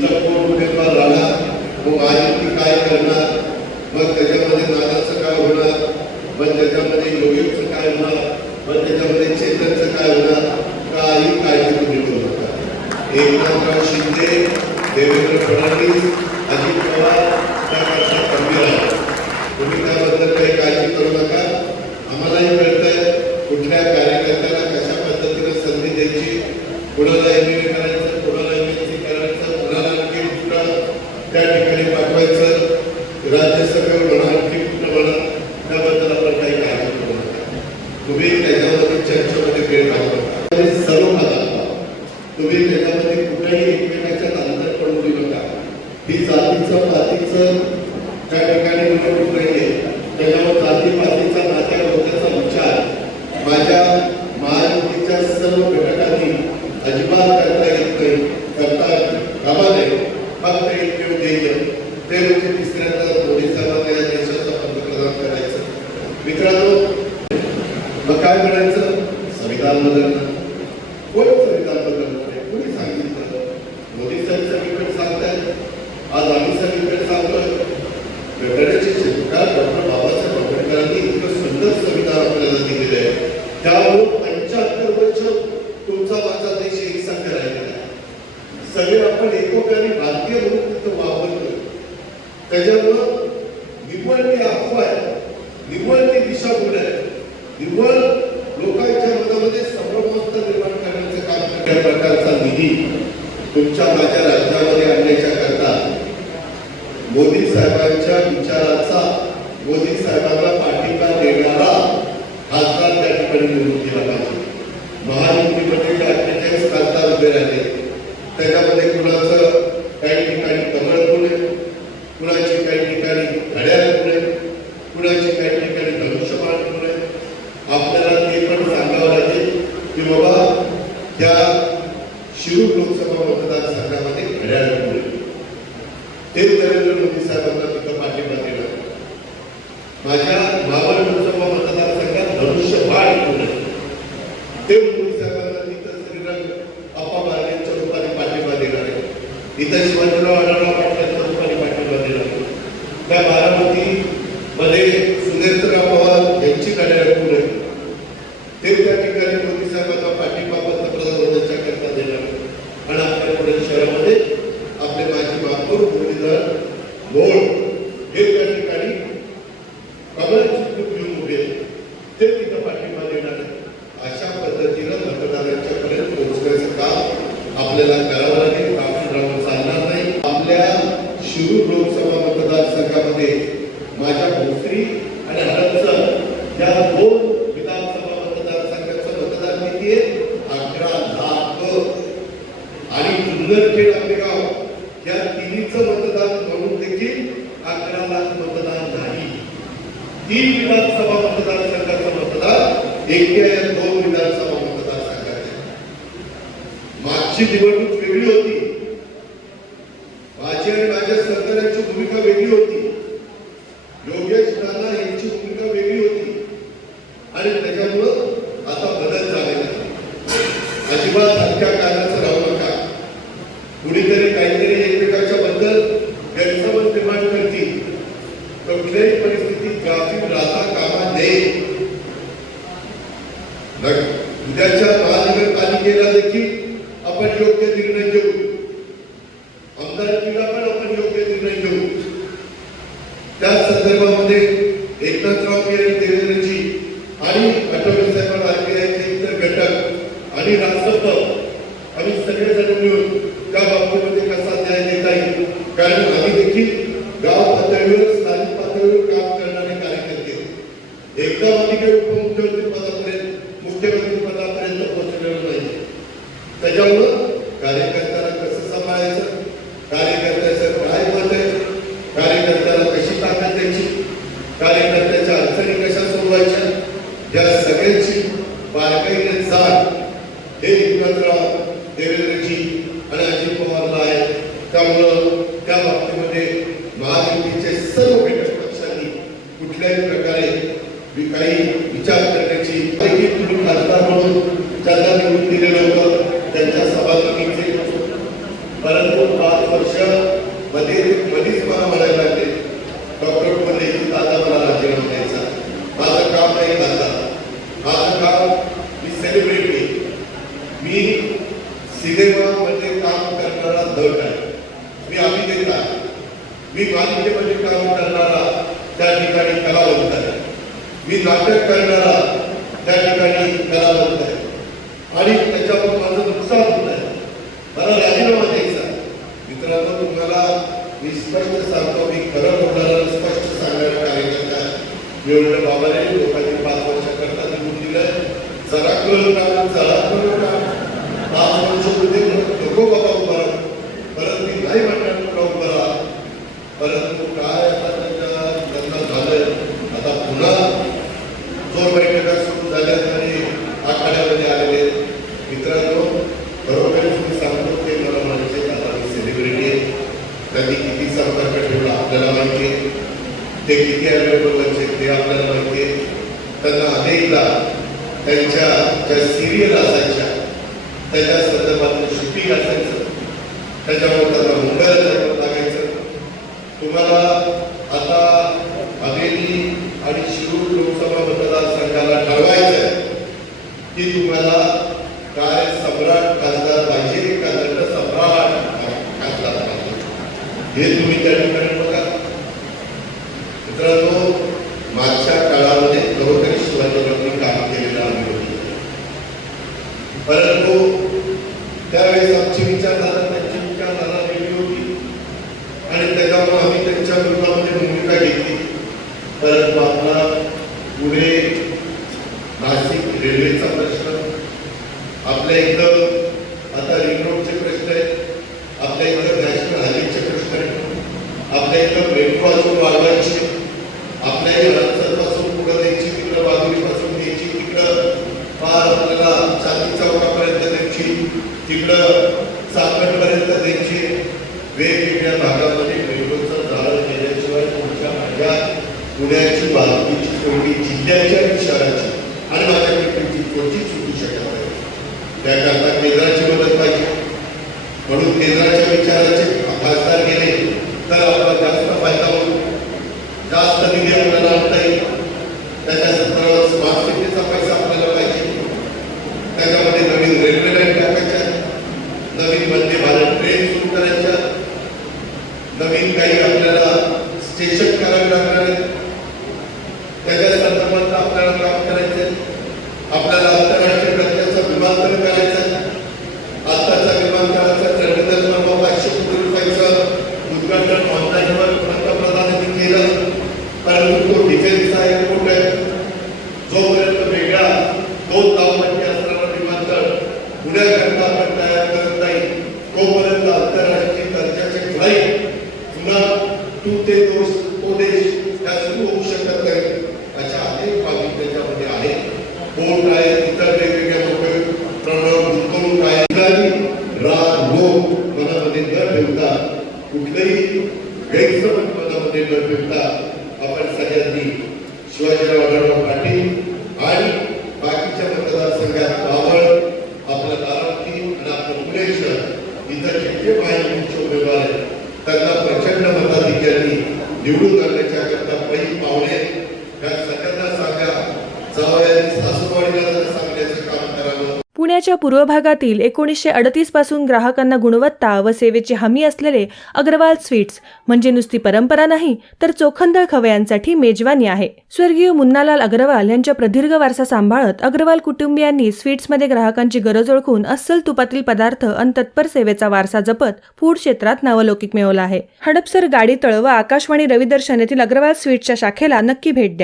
तिचा कोण उमेदवार राहणार, मग महायुती काय करणार, मग त्याच्यामध्ये नानाचं काय होणार, मग त्याच्यामध्ये योगेशचं काय होणार, मग त्याच्यामध्ये चेतनचं काय होणार, काही काळजी तुम्ही करू नका. एकनाथराव शिंदे, देवेंद्र फडणवीस, अजित पवार त्यापेक्षा गंभीर आहे. तुम्ही त्याबद्दल काही काळजी करू नका. आम्हालाही कळतंय कुठल्या कार्यकर्त्याला कशा पद्धतीने संधी द्यायची, कुणाला एमबीए करायचं, कुणाला एमएससी करायचं, कुणाला आणखी दुसरं त्या ठिकाणी पाठवायचं, राज्यसभेवर म्हणा आणखी कुठं म्हणा, त्याबद्दल आपण काही काळजी करू नका. तुम्ही त्याच्यामध्ये चर्चेमध्ये वेळ घालू नका. सर्व दाखवा. तुम्ही त्याच्यामध्ये कुठेही एकमेकांच्यात अंतर पडू देऊ नका. ही जातीचं पातीचं त्या ठिकाणी निवडणूक नाहीये. त्याच्यावर जाती पातीचा नात्या होत्याचा विचार माझ्या महायुतीच्या सर्व घटकांनी अजिबात करता येत नाही, करता कामा नये. फक्त एकमेव ध्येय ते म्हणजे तिसऱ्यांदा मोदी साहेबांना या देशाचा पंतप्रधान करायचं. मित्रांनो, मग काय करायचं? संविधान बदलणं. कोण संविधान बदलणार आहे? कोणी सांगितलं? मोदी साहेब सगळीकडे सांगतायत, आज आम्ही सगळीकडे सांगतोय. घटनेचे शिल्पकार डॉक्टर बाबासाहेब आंबेडकरांनी इतकं सुंदर संविधान आपल्याला दिलेलं आहे. त्यामुळे 75 वर्ष तुमचा माझा देश एकसंघ राहिलेला आहे. सगळे आपण एकोप्याने भारतीय म्हणून तिथं वावरतोय. त्याच्यामुळं निव्वळ ती अफवा आहे, निव्वळ ती दिशाभूल आहे, निव्वळ लोकांच्या मनामध्ये संभ्रमावस्था निर्माण करण्याचं काम करण्याच्या प्रकारचा निधी तुमच्या माझ्या राज्यामध्ये आणण्याच्या करता मोदी साहेबांच्या विचाराचा, मोदी साहेबांना पाठिंबा देणारा खासदार त्या ठिकाणी निवडून दिला पाहिजे. महायुतीमध्ये 48 खासदार उभे राहिले. त्याच्यामध्ये कुणाचं काही ठिकाणी कमळ फुल आहे, कुणाची काही ठिकाणी घड्याळ फुल आहे, कुणाची काही ठिकाणी धनुष्यबाण फुल आहे. आपल्याला ते पण सांगावं लागेल की बाबा या शिरूर लोकसभा मतदारसंघामध्ये घड्याळ फुल आहे. ते नरेंद्र मोदी साहेबांना तिथं पाठिंबा देणार. माझ्या मावळ लोकसभा मतदारसंघात धनुष्यबाण फुल आहे. ते मोदी साहेबांना तिथं श्रीरंग अप्पा बारगेंच्या रूपाने पाठिंबा देणार आहे. इथं शिवाजीराव आढळराव पाटलांच्या रूपाने पाठिंबा देणार आहे. त्या बारामतीमध्ये सुनेत्रराव पवार यांची घड्याळ फुल आहे. ते त्या ठिकाणी मोदी साहेबांना पाठिंबा पंतप्रधान होण्याच्या करता देणार. आणि आपल्या पुणे शहरामध्ये आपले माजी महापौर मुरलीधर मोहोळ हे त्या ठिकाणी कमळची फूल घेऊन उभे, ते तिथं पाठिंबा देणार आहे. अशा पद्धतीनं मतदारांच्या पर्यंत पोहोचण्याचं काम आपल्याला करावं लागेल. आपण राहून चालणार नाही. आपल्या शिरूर लोकसभा मतदारसंघामध्ये माझ्या भोसरी आणि हडपसर या 2 विधानसभा मतदारसंघाचं मतदान किती आहे? 11 लाख. आणि जुन्नरखेड आंबेगाव या तिन्हीचं मतदान म्हणून देखील 11 लाख मतदान झाली. 3 विधानसभा मतदारसंघाचं मतदान एकट्या या 2 विधानसभा मतदारसंघाचे. मागची निवडणूक वेगळी होती. माझी आणि माझ्या सरकारांची भूमिका वेगळी होती. योगेश नाना यांची भूमिका वेगळी होती. आणि त्याच्यामुळं आता बदल झालेला आहे. अजिबात हलक्या कारणाचं राहू नका. कुणीतरी काहीतरी एकमेकाच्या बद्दल गैरसमज निर्माण करतील. कुठल्याही परिस्थितीत गाफील राहता कामा नये. उद्याच्या महानगरपालिकेला देखील आपण योग्य निर्णय घेऊ. आमदारकीला पण आपण योग्य निर्णय घेऊ. त्या संदर्भामध्ये एकनाथराव आणि देवेंद्रजी आणि आठवले साहेब आरपीआयचे इतर घटक आणि राजसभा आम्ही सगळेजण मिळून त्या बाबतीमध्ये कसा न्याय देता येईल. कारण आम्ही देखील गाव पातळीवर, स्थानिक पातळीवर काम करणारे कार्यकर्ते. एकदा आम्ही काही उपमुख्यमंत्री पदापर्यंत, मुख्यमंत्री पदापर्यंत पोहोचलेलो नाही. त्याच्यामुळं कार्यकर्त्याला कसं सांभाळायचं, कार्यकर्त्याचं काय मत आहे, कार्यकर्त्याला कशी ताकद द्यायची, कार्यकर्त्याच्या अडचणी कशा सोडवायच्या, या सगळ्यांची बारकाईने जाण हे एकनाथराव, देवेंद्रजी आणि अजित पवारला आहे. त्यामुळं त्या बाबतीमध्ये महायुतीचे सर्व घटक पक्षांनी कुठल्याही प्रकारे काही विचार करण्याची, तुम्ही खासदार म्हणून त्यांना निवडून दिलेलं होतं त्यांच्या सभापतीचे, परंतु वर्ष मध्ये मध्येच मला म्हणायला लागले, डॉक्टर बोलले की दादा मला राजीनामा द्यायचा, माझं काम नाही दादा, माझं काम मी सेलिब्रिटी, मी सिनेमामध्ये काम करणारा दट आहे, मी अभिनेता, मी मालिकेमध्ये काम करणारा त्या ठिकाणी कलावंत आहे, मी नाटक करणारा त्या ठिकाणी कलावंत आहे आणि त्याच्यावर माझं नुकसान होत आहे, मला राजीनामा द्यायचा. मित्रांनो, तुम्हाला मी स्पष्ट सांगतो, मी खरं बोलणारा स्पष्ट सांगणारा कार्यकर्ता आहे. मी म्हणलं बाबाने लोकांनी 5 वर्ष करता निवडून दिलं, जरा कळून टाकून जरा कळून टाक 5 वर्ष होते नको बाबा उभा, परत मी नाही म्हणणार तुला उभा राहा. परंतु काय आता त्यांना झालं, आता पुन्हा जोर बैठका सुरू झाल्यात आणि आखाड्यामध्ये आलेले. मित्रांनो, बरोबरच मी सांगतो ते मला म्हणायचे, आता मी सेलिब्रिटी आहे, त्यांनी किती संपर्क ठेवला आपल्याला माहिती आहे, ते किती अवेलेबल आहेत ते आपल्याला माहिती आहे. त्यांना अनेकदा त्यांच्या ज्या सिरियल असायच्या त्याच्या संदर्भातलं शूटिंग असायचं, त्याच्यावर त्यांना मुंबईला जावं लागायचं. तुम्हाला आता हवेली आणि शिरूर लोकसभा मतदारसंघाला ठरवायचं की तुम्हाला काय सम्राट खासदार पाहिजे का दंड सम्राट खासदार पाहिजे, हे तुम्ही त्या ठिकाणी बघा. मित्रांनो, मागच्या काळामध्ये खरोखर शिवाजीरावांनी काम केलेलं आम्ही होतो, परंतु त्यावेळेस आमची विचारधारा त्यांची विचारधारा वेगळी होती आणि त्याच्यामुळे आम्ही त्यांच्या विरोधामध्ये भूमिका घेतली. परंतु आपला पुणे नाशिक रेल्वेचा प्रश्न, आपल्या इथं आता रिंग रोडचे प्रश्न आहेत, आपल्या इथं नॅशनल हायवेचे प्रश्न आहेत, आपल्या इथं मेट्रो अजून वाढवायची, आपल्या इथं पासून पुढे द्यायची, तिकडं बाजूपासून द्यायची, तिकडं फार आपल्याला छाती चौकापर्यंत द्यायची, तिकडं साखरपर्यंत द्यायची. वेगवेगळ्या भागामध्ये मेट्रोचं जाळं केल्याशिवाय पुढच्या माझ्या पुण्याची वाहतुकीची कोणती जिल्ह्याची आणि शहराची आणि माझ्याकडे कोणती सुटू शकत नाही. त्याकरता केंद्राची मदत पाहिजे, म्हणून केंद्राच्या विचाराचे खासदार गेले तर आपला जास्त फायदा होतो, जास्त निधी आपल्याला आणता येईल. त्याच्या संदर्भात स्मार्ट सिटीचा पैसा आपल्याला पाहिजे, त्याच्यामध्ये नवीन रेल्वे लाईन टाकायच्या, नवीन वंदे भारत ट्रेन सुरू करायच्या, नवीन काही आपल्याला स्टेशन करावे लागणार आहे, त्याच्या संदर्भात आपल्याला काम करायचं. आपल्याला आंतरराष्ट्रीय दर्जाचं विमानतळ करायचं. आताच्या विमानतळाचा टर्मिनल नंबर 500 कोटी रुपयाचं उद्घाटन ऑनलाईनवर पंतप्रधानांनी केलं, परंतु तो डिफेन्सचा एअरपोर्ट आहे, जोपर्यंत वेगळा 2 धावपट्टी असणारा विमानतळ पुण्याकरता आपण तयार करत नाही, तोपर्यंत आंतरराष्ट्रीय दर्जाचे फ्लाईट पुन्हा तू ते तो देश त्या सुरू होऊ शकत नाही. अशा अनेक बाबी त्याच्यामध्ये आहेत. पोर्ट आहे, इतर वेगवेगळ्या उपक्रमांवर गुंतवणूक आहे. राग रोग मनामध्ये न ठेवता, कुठलेही गैरसमज मनामध्ये न ठेवता आपण सगळ्यांनी शिवाजीराव आढळराव पाटील आणि बाकीच्या मतदारसंघात बावळ, आपलं बारामती आणि आपलं पुणे शहर इतर जितके महायुतीचे उमेदवार आहेत त्यांना प्रचंड मताधिक्यांनी निवडून आणण्याच्या करता पहिली पावले या सगळ्यांना सांगा, जावयाने सासूरवाडीला सांगण्याचं काम करावं. पुण्याच्या पूर्व भागातील 1938 पासून ग्राहकांना गुणवत्ता व सेवेची हमी असलेले अग्रवाल स्वीट्स म्हणजे नुसती परंपरा नाही तर चोखंदळ खवयांसाठी मेजवानी आहे. स्वर्गीय मुन्नालाल अग्रवाल यांच्या प्रदीर्घ वारसा सांभाळत अग्रवाल कुटुंबियांनी स्वीट्समध्ये ग्राहकांची गरज ओळखून अस्सल तुपातील पदार्थ आणि तत्पर सेवेचा वारसा जपत फूड क्षेत्रात नावलौकिक मिळवला आहे. हडपसर, गाडीतळ व आकाशवाणी रविदर्शन येथील अग्रवाल स्वीट्सच्या शाखेला नक्की भेट द्या.